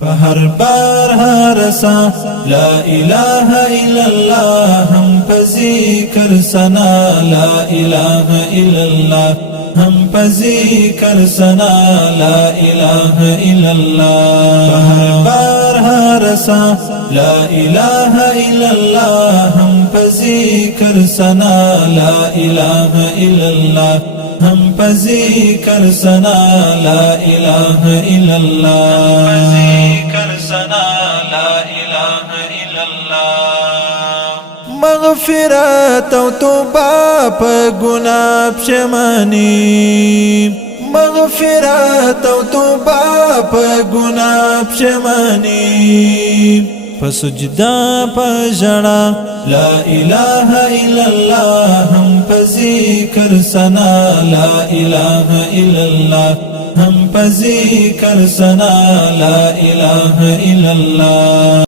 فهر بار هر سا لا اله الا الله هم پذیکر سنا لا اله الا الله هم پذیکر سنا لا اله الا الله فهر بار هر سا لا اله الا الله هم پذیکر سنا لا اله الا الله هم پذیکر سنا لا اله الا الله پذیکر سنا لا اله الا الله مغفرت او توبه په ګناه پښمنی مغفرت او توبه په ګناه پښمنی فسجدا پجڑا لا اله الا الله هم پذیکر سنا لا اله الا الله هم پذیکر سنا لا اله الا الله